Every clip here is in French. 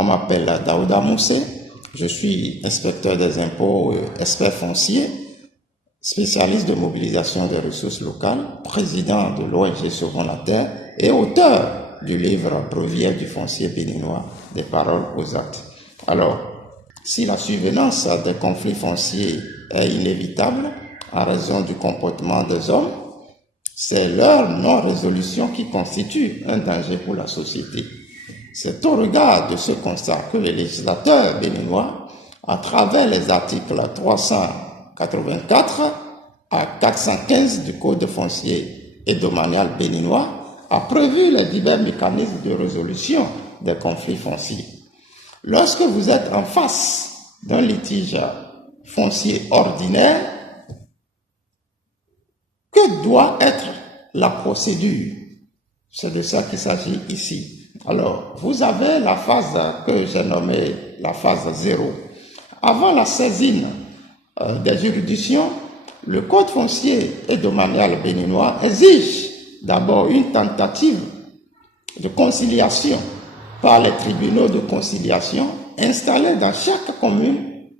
On m'appelle Daouda Moussé, je suis inspecteur des impôts, expert foncier, spécialiste de mobilisation des ressources locales, président de l'ONG Sauvons la Terre et auteur du livre Breviaire du foncier béninois, des paroles aux actes. Alors, si la survenance des conflits fonciers est inévitable en raison du comportement des hommes, c'est leur non-résolution qui constitue un danger pour la société. C'est au regard de ce constat que le législateur béninois, à travers les articles 384 à 415 du Code foncier et domanial béninois, a prévu les divers mécanismes de résolution des conflits fonciers. Lorsque vous êtes en face d'un litige foncier ordinaire, que doit être la procédure? C'est de ça qu'il s'agit ici. Alors, vous avez la phase que j'ai nommée la phase 0. Avant la saisine des juridictions, le Code foncier et domanial béninois exige d'abord une tentative de conciliation par les tribunaux de conciliation installés dans chaque commune,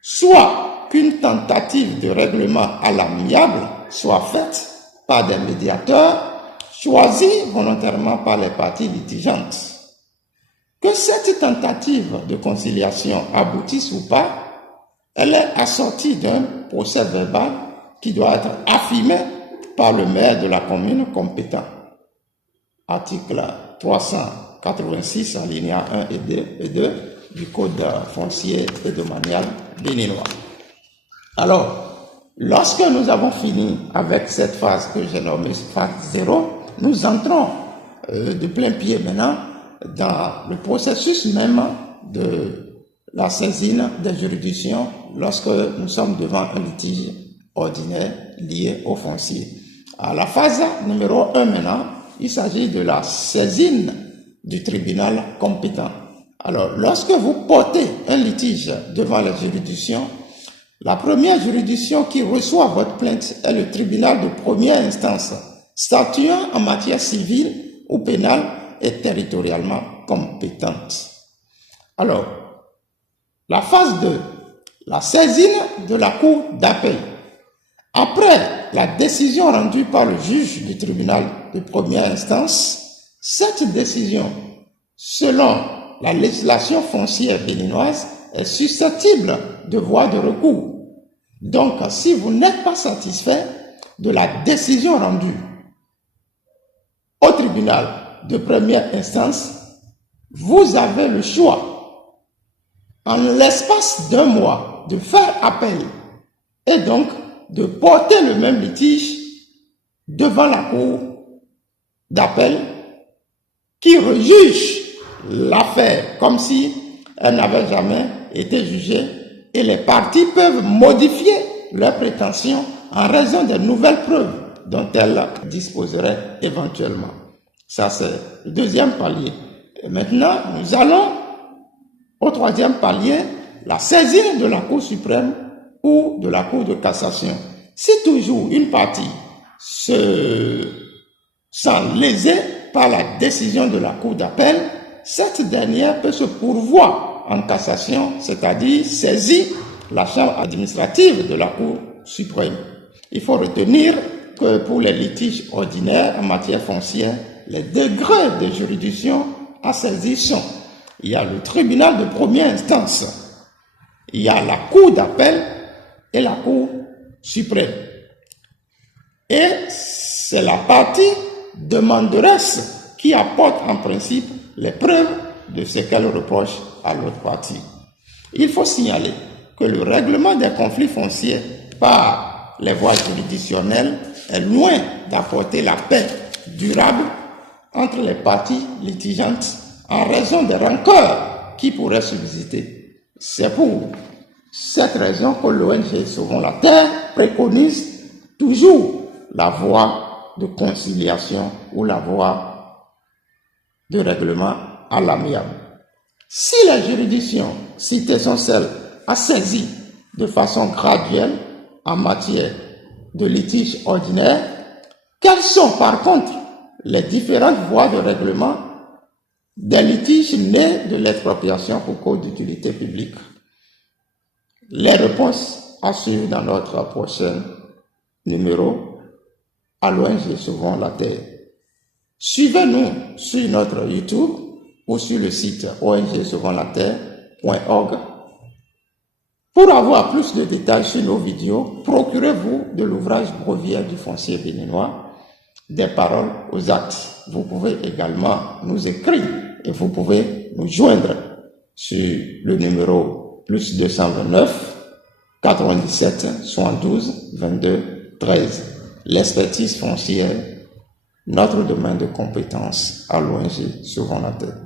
soit qu'une tentative de règlement à l'amiable soit faite par des médiateurs choisis volontairement par les parties litigantes. Que cette tentative de conciliation aboutisse ou pas, elle est assortie d'un procès verbal qui doit être affirmé par le maire de la commune compétent. Article 386, alinéa 1 et 2 du Code foncier et domanial béninois. Alors, lorsque nous avons fini avec cette phase que j'ai nommée phase 0, nous entrons de plein pied maintenant dans le processus même de la saisine des juridictions lorsque nous sommes devant un litige ordinaire lié au foncier. À la phase numéro 1 maintenant, il s'agit de la saisine du tribunal compétent. Alors, lorsque vous portez un litige devant la juridiction, la première juridiction qui reçoit votre plainte est le tribunal de première instance, statuant en matière civile ou pénale et territorialement compétente. Alors, la phase 2, la saisine de la cour d'appel. Après la décision rendue par le juge du tribunal de première instance, cette décision, selon la législation foncière béninoise, est susceptible de voie de recours. Donc, si vous n'êtes pas satisfait de la décision rendue au tribunal de première instance, vous avez le choix, en l'espace d'un mois, de faire appel et donc de porter le même litige devant la cour d'appel qui rejuge l'affaire comme si elle n'avait jamais été jugée, et les parties peuvent modifier leurs prétentions en raison des nouvelles preuves dont elles disposeraient éventuellement. Ça, c'est le deuxième palier. Et maintenant, nous allons au troisième palier, la saisine de la Cour suprême ou de la Cour de cassation. Si toujours une partie se sent lésée par la décision de la Cour d'appel, cette dernière peut se pourvoir en cassation, c'est-à-dire saisir la chambre administrative de la Cour suprême. Il faut retenir que pour les litiges ordinaires en matière foncière, les degrés de juridiction à saisir sont: il y a le tribunal de première instance, il y a la Cour d'appel et la Cour suprême. Et c'est la partie demanderesse qui apporte en principe les preuves de ce qu'elle reproche à l'autre partie. Il faut signaler que le règlement des conflits fonciers par les voies juridictionnelles est loin d'apporter la paix durable entre les parties litigantes en raison des rancœurs qui pourraient subsister. C'est pour cette raison que l'ONG Sauvons la Terre préconise toujours la voie de conciliation ou la voie de règlement à l'amiable. Si les juridictions citées sont celles à saisir de façon graduelle en matière de litige ordinaire, quelles sont par contre les différentes voies de règlement des litiges nés de l'expropriation pour cause d'utilité publique. Les réponses à suivre dans notre prochain numéro à l'ONG Sauvons la Terre. Suivez-nous sur notre YouTube ou sur le site ongsauvonslaterre.org. Pour avoir plus de détails sur nos vidéos, procurez-vous de l'ouvrage breviaire du foncier béninois, des paroles aux actes. Vous pouvez également nous écrire et vous pouvez nous joindre sur le numéro plus 229 97 72 22 13. L'expertise foncière, notre domaine de compétence à l'ONG Sauvons la Terre.